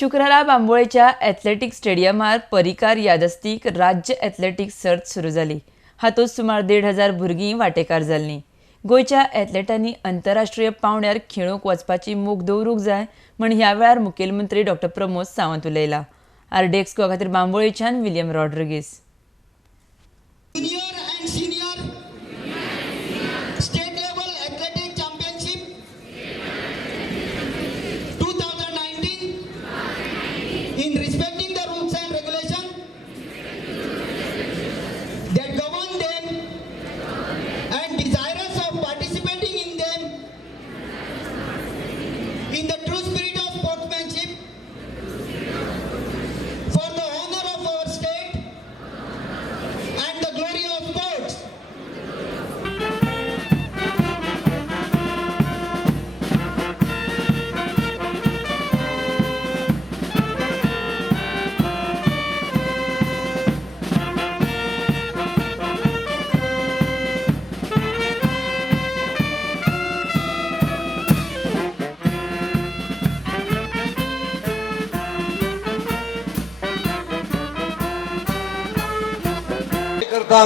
शुक्रारा बांबोळेच्या ॲथलेटिक स्टेडियमार परिकार यादस्तीक राज्य ॲथलेटिक सर्त सुरू जाली। हातूंत सुमार 1,500 भुरगीं वांटेकार जाल्लीं। गोंयच्या ॲथलेटांनी आंतरराष्ट्रीय पावंड्यार खेळूंक वचपाची मोख दवरूंक जाय म्हण ह्या वेळार मुखेलमंत्री डॉ. प्रमोद सावंत उलयला। आरडीएक्स गोवा खातीर बांबोळेच्यान William Rodrigues. In respecting the rules and regulations that govern them and desirous of participating in them in the true spirit of sportsmanship for the honor of our state and the glory of sports.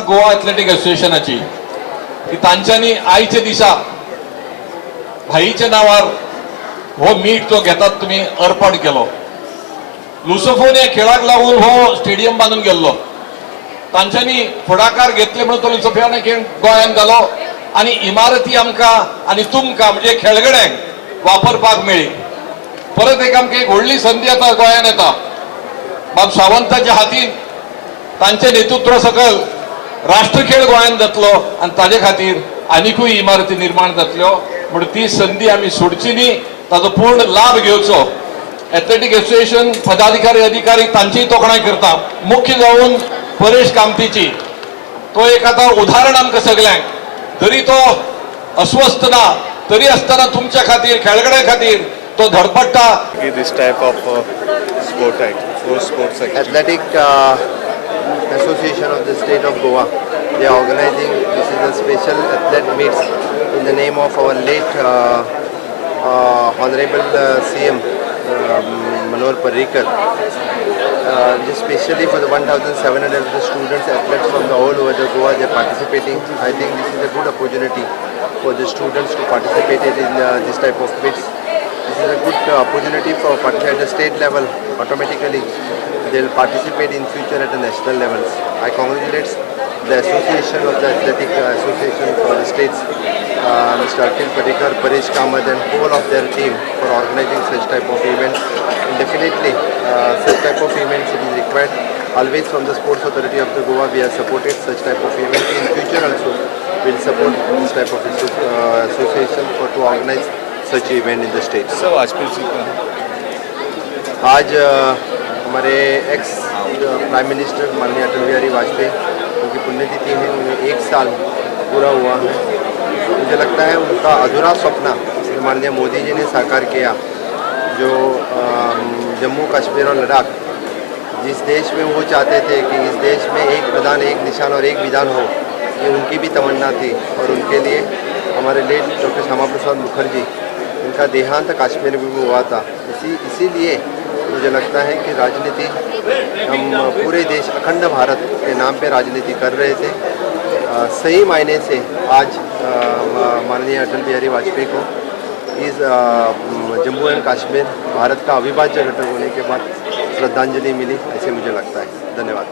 Goa athletic असोसिएशनाची की तांच्यांनी आयच्या दिसा भाईच्या नावार हो meet जो घेतात तुम्ही अर्पण केलो। Lusophone या खेळाक लागून हो स्टेडियम बांधून गेल्लो। तांच्यांनी फुडाकार घेतले म्हणून तो लुसोफोन खेळ गोंयांत जालो आणि इमारती आमकां आणि तुमकां म्हणजे खेळगड्यांक वापरपाक मेळ्ळी। परत एक आमकां एक व्हडली संदी आता गोंयांत येता। बाब सावंताच्या हातीन तांचे नेतृत्व सकल राष्ट्र खेळ गोंयांत जातलो आणि ताजे खातीर आनीकूय इमारती निर्माण जातल्यो म्हणून ती संदी आमी सोडची न्ही, ताजो पूर्ण लाभ घेवचो। एथलेटिक असोसिएशन पदाधिकारी अधिकारी तांचीय तोखणाय करता। मुख्य जावन परेश कामतीची तो एक आता उदाहरण आमकां सगल्यांक। जरी तो अस्वस्थ ना तरी आसतना तुमच्या खातीर खेळगड्यां खातीर तो धडपडटा। This type of sports Athletic Association of the state of Goa, they are organizing, this is a special athlete meets in the name of our late Honorable CM Manohar Parrikar, just specially for the 1,700 students, athletes from the all over the Goa, they are participating. I think this is a good opportunity for the students to participate in this type of meets. This is a good opportunity for participate at the state level. Automatically they will participate in future at the national levels. I congratulate the association of the athletic association for the states, Mr. Akhil Parrikar, Paresh Kamath and whole of their team for organizing such type of events. And definitely such type of events it is required. Always from the Sports Authority of the Goa we have supported such type of events. In future also we will support this type of association for to organize such event in the state. So आज हमारे ex prime minister माननीय अटल बिहारी वाजपेयी उनकी पुण्यतिथि है, उन्हें 1 साल पूरा हुआ है। मुझे लगता है उनका अधूरा सपना माननीय मोदी जी ने साकार किया, जो जम्मू कश्मीर और लद्दाख जिस देश में वो चाहते थे कि इस देश में एक प्रधान एक निशान और एक विधान हो, ये उनकी भी तमन्ना थी। और उनके लिए हमारे लेट डॉक्टर श्यामा प्रसाद मुखर्जी, उनका देहांत कश्मीर में भी हुआ था। इसीलिए मुझे लगता है कि राजनीति हम पूरे देश अखंड भारत के नाम पे राजनीति कर रहे थे। सही मायने से आज माननीय अटल बिहारी वाजपेयी को इस जम्मू एंड कश्मीर भारत का अविभाज्य घटक होने के बाद श्रद्धांजलि मिली, ऐसे मुझे लगता है। धन्यवाद।